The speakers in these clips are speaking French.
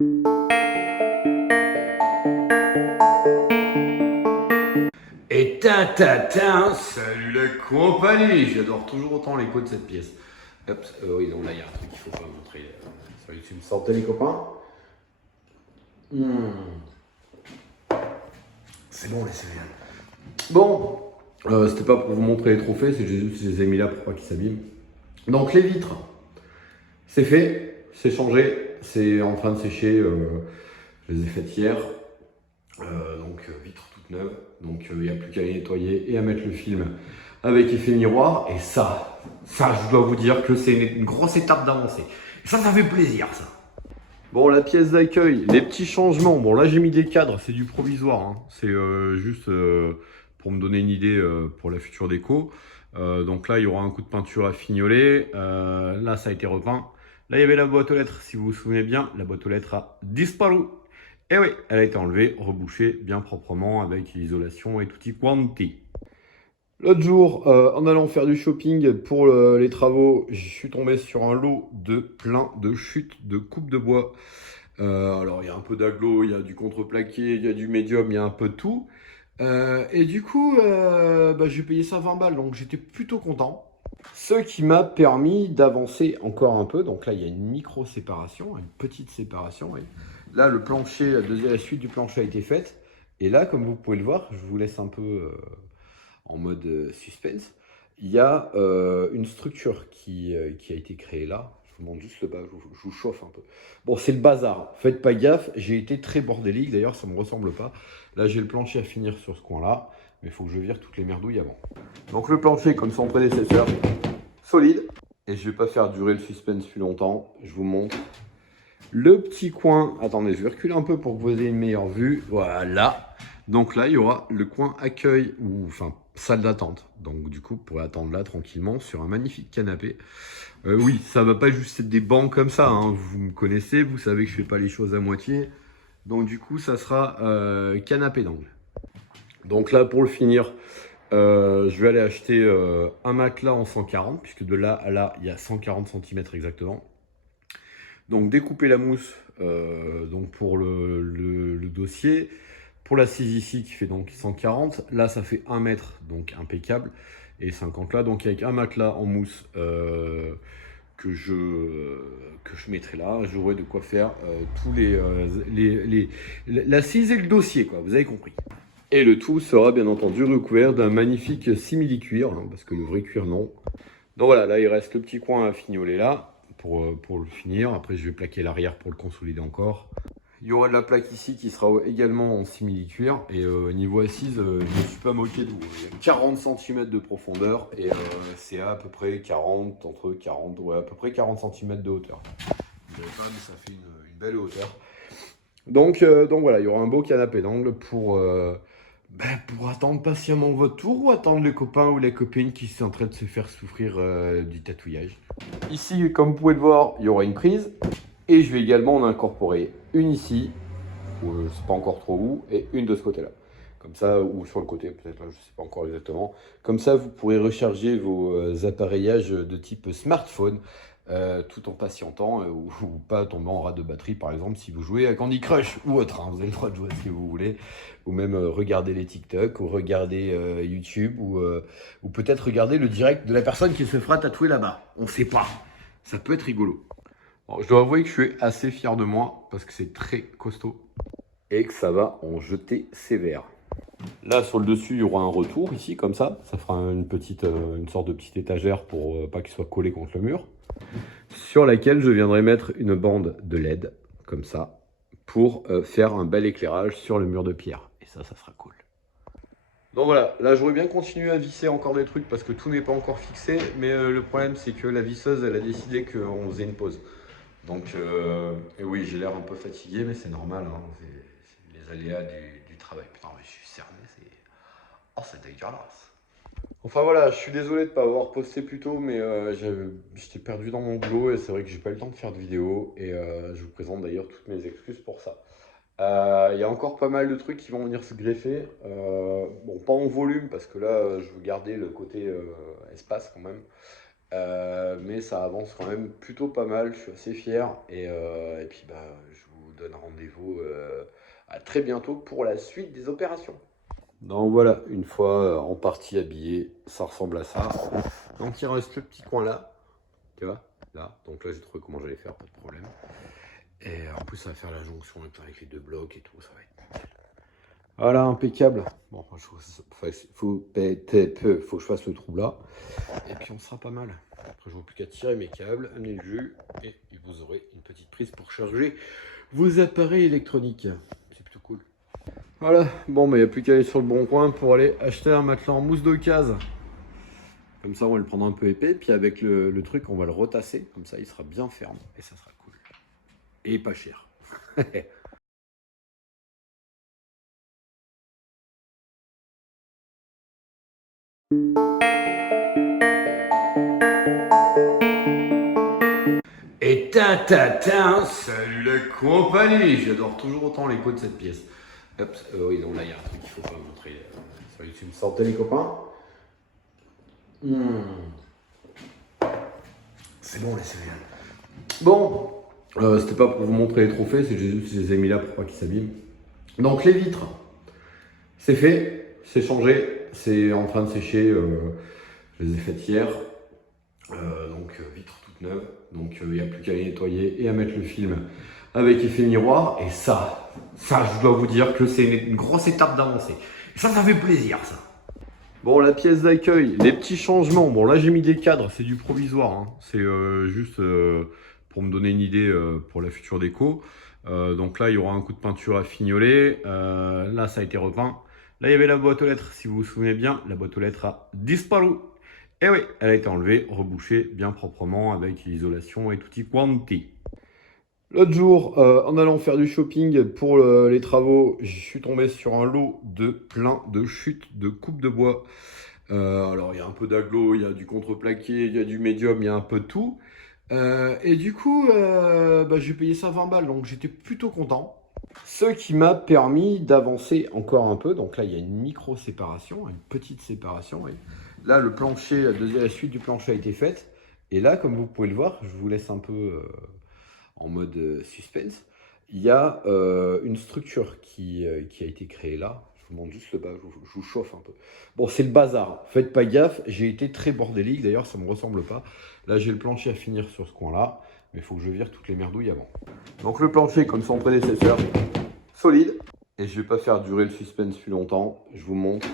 Et ta, salut la compagnie. J'adore toujours autant l'écho de cette pièce. Hop, oui, donc là, il y a un truc qu'il faut pas montrer sur YouTube. Sortez les copains. Hmm, c'est bon les céréales. Bon, c'était pas pour vous montrer les trophées, c'est juste que je les ai mis là pour pas qu'ils s'abîment. Donc les vitres, c'est fait, c'est changé, c'est en train de sécher. Je les ai faites hier. Vitres toutes neuves. Donc il n'y a plus qu'à les nettoyer et à mettre le film avec effet miroir. Et ça, je dois vous dire que c'est une grosse étape d'avancée. Ça fait plaisir ça. Bon, la pièce d'accueil, les petits changements. Bon, là j'ai mis des cadres, c'est du provisoire, hein. C'est juste pour me donner une idée pour la future déco. Donc là, il y aura un coup de peinture à fignoler. Là, ça a été repeint. Là, il y avait la boîte aux lettres, si vous vous souvenez bien. La boîte aux lettres a disparu. Et oui, elle a été enlevée, rebouchée bien proprement avec l'isolation et tutti quanti. L'autre jour, en allant faire du shopping pour les travaux, je suis tombé sur un lot de plein de chutes de coupes de bois. Alors, il y a un peu d'agglo, il y a du contreplaqué, il y a du médium, il y a un peu de tout. Et du coup, j'ai payé ça 20 balles, donc j'étais plutôt content. Ce qui m'a permis d'avancer encore un peu. Donc là, il y a une micro-séparation, une petite séparation. Oui. Là, le plancher, la suite du plancher a été faite. Et là, comme vous pouvez le voir, je vous laisse un peu en mode suspense. Il y a une structure qui a été créée là. Je vous montre juste le bas, je vous chauffe un peu. Bon, c'est le bazar. Faites pas gaffe, j'ai été très bordélique. D'ailleurs, ça ne me ressemble pas. Là, j'ai le plancher à finir sur ce coin-là. Mais il faut que je vire toutes les merdouilles avant. Donc le plancher, comme son prédécesseur, solide. Et je ne vais pas faire durer le suspense plus longtemps. Je vous montre le petit coin. Attendez, je vais reculer un peu pour que vous ayez une meilleure vue. Voilà. Donc là, il y aura le coin accueil, ou enfin salle d'attente. Donc du coup, vous pourrez attendre là tranquillement sur un magnifique canapé. Oui, ça va pas juste être des bancs comme ça, hein. Vous me connaissez, vous savez que je fais pas les choses à moitié. Donc du coup, ça sera canapé d'angle. Donc là, pour le finir, je vais aller acheter un matelas en 140, puisque de là à là, il y a 140 cm exactement. Donc découper la mousse donc pour le dossier. Pour l'assise ici qui fait donc 140, là ça fait 1 mètre, donc impeccable. Et 50 là, donc avec un matelas en mousse que je mettrai là, j'aurai de quoi faire tous l'assise et le dossier, quoi, vous avez compris. Et le tout sera bien entendu recouvert d'un magnifique simili-cuir, hein, parce que le vrai cuir non. Donc voilà, là il reste le petit coin à fignoler là, pour le finir. Après je vais plaquer l'arrière pour le consolider encore. Il y aura de la plaque ici qui sera également en simili-cuir. Et niveau assise, je ne me suis pas moqué de vous. Il y a 40 cm de profondeur et c'est à peu près 40, entre 40, ouais, à peu près 40 cm de hauteur. Vous n'avez pas, mais ça fait une belle hauteur. Donc voilà, il y aura un beau canapé d'angle pour attendre patiemment votre tour ou attendre le copain ou la copine qui sont en train de se faire souffrir du tatouage. Ici, comme vous pouvez le voir, il y aura une prise. Et je vais également en incorporer une ici, où je ne sais pas encore trop où, et une de ce côté-là. Comme ça, ou sur le côté, peut-être, je ne sais pas encore exactement. Comme ça, vous pourrez recharger vos appareillages de type smartphone tout en patientant ou pas tomber en rate de batterie, par exemple, si vous jouez à Candy Crush ou autre. Hein, vous avez le droit de jouer à ce que vous voulez. Ou même regarder les TikTok, ou regarder YouTube, ou peut-être regarder le direct de la personne qui se fera tatouer là-bas. On ne sait pas. Ça peut être rigolo. Bon, je dois avouer que je suis assez fier de moi parce que c'est très costaud et que ça va en jeter sévère. Là, sur le dessus, il y aura un retour ici, comme ça. Ça fera une sorte de petite étagère pour pas qu'il soit collé contre le mur. Sur laquelle je viendrai mettre une bande de LED, comme ça, pour faire un bel éclairage sur le mur de pierre. Et ça sera cool. Donc voilà, là j'aurais bien continué à visser encore des trucs parce que tout n'est pas encore fixé. Mais le problème, c'est que la visseuse, elle a décidé qu'on faisait une pause. Donc, et oui, j'ai l'air un peu fatigué, mais c'est normal, hein, c'est les aléas du travail. Putain, mais je suis cerné, c'est... Oh, c'est dégueulasse. Enfin voilà, je suis désolé de ne pas avoir posté plus tôt, mais j'étais perdu dans mon boulot et c'est vrai que j'ai pas eu le temps de faire de vidéo. Et je vous présente d'ailleurs toutes mes excuses pour ça. Il y a encore pas mal de trucs qui vont venir se greffer. Bon, pas en volume, parce que là, je veux garder le côté espace quand même. Mais ça avance quand même plutôt pas mal, je suis assez fier et puis je vous donne rendez-vous à très bientôt pour la suite des opérations. Donc voilà, une fois en partie habillé, ça ressemble à ça. Donc il reste le petit coin là, tu vois, là. Donc là j'ai trouvé comment j'allais faire, pas de problème. Et en plus ça va faire la jonction avec les deux blocs et tout, ça va être nickel. Voilà, impeccable. Bon, faut que je fasse le trou là. Et puis on sera pas mal. Après je vois plus qu'à tirer mes câbles, amener le jus et vous aurez une petite prise pour charger vos appareils électroniques. C'est plutôt cool. Voilà, bon, mais il n'y a plus qu'à aller sur le bon coin pour aller acheter un matelas en mousse d'occasion. Comme ça, on va le prendre un peu épais. Puis avec le truc, on va le retasser. Comme ça, il sera bien ferme. Et ça sera cool. Et pas cher. Et salut la compagnie. J'adore toujours autant l'écho de cette pièce. Hop, oui, donc là, il y a un truc qu'il faut pas montrer. Salut, tu me sortais les copains. C'est bon les céréales. Bon, c'était pas pour vous montrer les trophées, c'est juste que je les ai mis là pour pas qu'ils s'abîment. Donc les vitres, c'est fait, c'est changé, c'est en train de sécher. Je les ai faites hier. Vitres toutes neuves. Donc il n'y a plus qu'à les nettoyer et à mettre le film avec effet miroir. Et ça, je dois vous dire que c'est une grosse étape d'avancée. Ça fait plaisir ça. Bon, la pièce d'accueil, les petits changements. Bon, là, j'ai mis des cadres, c'est du provisoire. Hein. C'est juste pour me donner une idée pour la future déco. Donc là, il y aura un coup de peinture à fignoler. Là, ça a été repeint. Là, il y avait la boîte aux lettres. Si vous vous souvenez bien, la boîte aux lettres a disparu. Et oui, elle a été enlevée, rebouchée bien proprement avec l'isolation et tutti quanti. L'autre jour, en allant faire du shopping pour les travaux, je suis tombé sur un lot de plein de chutes de coupes de bois. Alors, il y a un peu d'agglo, il y a du contreplaqué, il y a du médium, il y a un peu de tout. Et du coup, j'ai payé ça 20 balles, donc j'étais plutôt content. Ce qui m'a permis d'avancer encore un peu. Donc là, il y a une micro-séparation, une petite séparation. Oui. Là, le plancher, la suite du plancher a été faite. Et là, comme vous pouvez le voir, je vous laisse un peu en mode suspense. Il y a une structure qui a été créée là. Je vous montre juste le bas, je vous chauffe un peu. Bon, c'est le bazar. Faites pas gaffe, j'ai été très bordélique. D'ailleurs, ça ne me ressemble pas. Là, j'ai le plancher à finir sur ce coin-là. Mais il faut que je vire toutes les merdouilles avant. Donc le plancher, comme son prédécesseur, solide. Et je ne vais pas faire durer le suspense plus longtemps. Je vous montre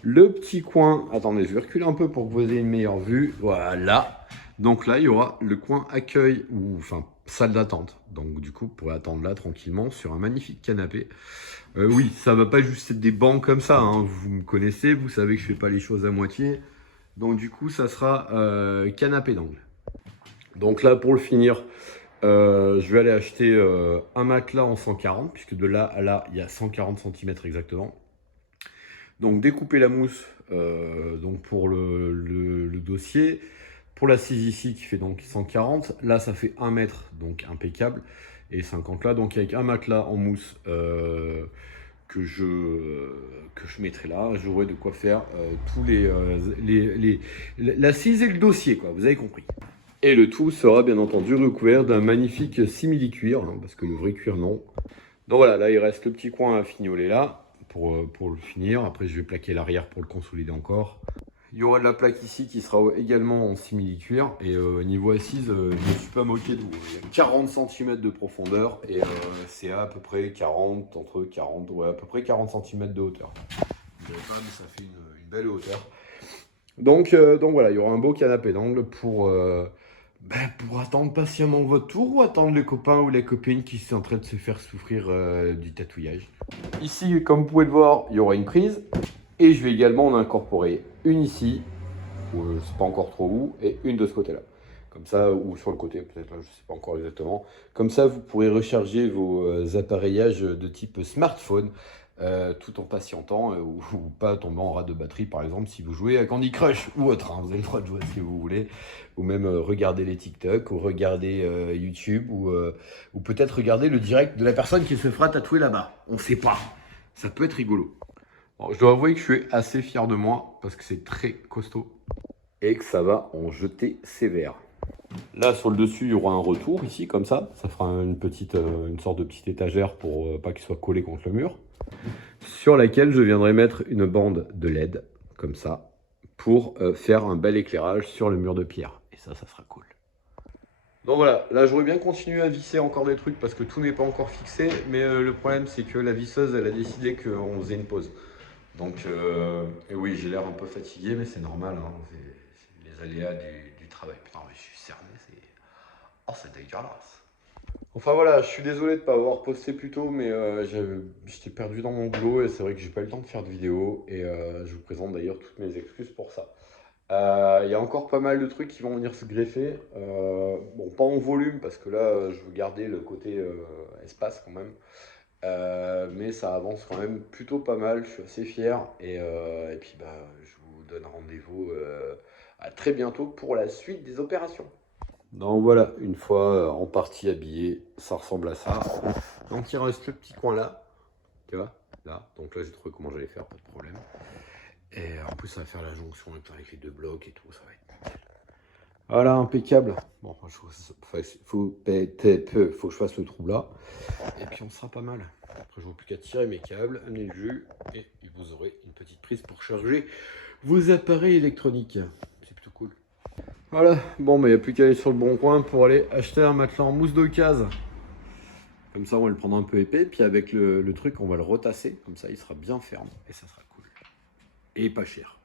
le petit coin. Attendez, je vais reculer un peu pour que vous ayez une meilleure vue. Voilà. Donc là, il y aura le coin accueil, ou enfin salle d'attente. Donc du coup, vous pourrez attendre là tranquillement sur un magnifique canapé. Oui, ça va pas juste être des bancs comme ça. Hein. Vous me connaissez, vous savez que je fais pas les choses à moitié. Donc du coup, ça sera canapé d'angle. Donc là, pour le finir, je vais aller acheter un matelas en 140, puisque de là à là, il y a 140 cm exactement. Donc découper la mousse donc pour le dossier. Pour l'assise ici qui fait donc 140, là ça fait 1 mètre, donc impeccable, et 50 là, donc avec un matelas en mousse que je mettrai là, j'aurai de quoi faire tous l'assise et le dossier, quoi, vous avez compris. Et le tout sera bien entendu recouvert d'un magnifique simili-cuir, hein, parce que le vrai cuir non. Donc voilà, là il reste le petit coin à fignoler là, pour le finir. Après je vais plaquer l'arrière pour le consolider encore. Il y aura de la plaque ici qui sera également en simili-cuir. Et niveau assise, je ne me suis pas moqué de vous. Il y a 40 cm de profondeur et c'est à peu près 40, entre 40, ouais, à peu près 40 cm de hauteur. Vous ne verrez pas, mais ça fait une belle hauteur. Donc voilà, il y aura un beau canapé d'angle pour attendre patiemment votre tour ou attendre les copains ou les copines qui sont en train de se faire souffrir du tatouage. Ici, comme vous pouvez le voir, il y aura une prise. Et je vais également en incorporer une ici, où je ne sais pas encore trop où, et une de ce côté-là. Comme ça, ou sur le côté, peut-être là, je ne sais pas encore exactement. Comme ça, vous pourrez recharger vos appareillages de type smartphone, tout en patientant, ou pas tomber en rate de batterie, par exemple, si vous jouez à Candy Crush ou autre. Hein, vous avez le droit de jouer si vous voulez, ou même regarder les TikTok, ou regarder YouTube, ou peut-être regarder le direct de la personne qui se fera tatouer là-bas. On ne sait pas. Ça peut être rigolo. Bon, je dois avouer que je suis assez fier de moi parce que c'est très costaud et que ça va en jeter sévère. Là, sur le dessus, il y aura un retour ici, comme ça. Ça fera une sorte de petite étagère pour pas qu'il soit collé contre le mur. Sur laquelle je viendrai mettre une bande de LED, comme ça, pour faire un bel éclairage sur le mur de pierre. Et ça sera cool. Donc voilà, là j'aurais bien continué à visser encore des trucs parce que tout n'est pas encore fixé. Mais le problème, c'est que la visseuse, elle a décidé qu'on faisait une pause. Donc, et oui, j'ai l'air un peu fatigué, mais c'est normal, hein. C'est les aléas du travail. Putain, mais je suis cerné, c'est... Oh, c'est dégueulasse. Enfin voilà, je suis désolé de ne pas avoir posté plus tôt, mais j'étais perdu dans mon boulot et c'est vrai que j'ai pas eu le temps de faire de vidéo. Et je vous présente d'ailleurs toutes mes excuses pour ça. Il y a encore pas mal de trucs qui vont venir se greffer. Bon, pas en volume parce que là, je veux garder le côté espace quand même. Mais ça avance quand même plutôt pas mal, je suis assez fier. Et puis bah, je vous donne rendez-vous à très bientôt pour la suite des opérations. Donc voilà, une fois en partie habillé, ça ressemble à ça. Donc il reste le petit coin là, tu vois, là. Donc là j'ai trouvé comment j'allais faire, pas de problème. Et en plus ça va faire la jonction avec les deux blocs et tout, ça va être nickel. Voilà, impeccable. Bon, faut que je fasse le trou là. Et puis on sera pas mal. Après, je vois plus qu'à tirer mes câbles, amener le jus, et vous aurez une petite prise pour charger vos appareils électroniques. C'est plutôt cool. Voilà, bon, mais il n'y a plus qu'à aller sur le bon coin pour aller acheter un matelas en mousse d'occasion. Comme ça, on va le prendre un peu épais, puis avec le truc, on va le retasser. Comme ça, il sera bien ferme, et ça sera cool. Et pas cher.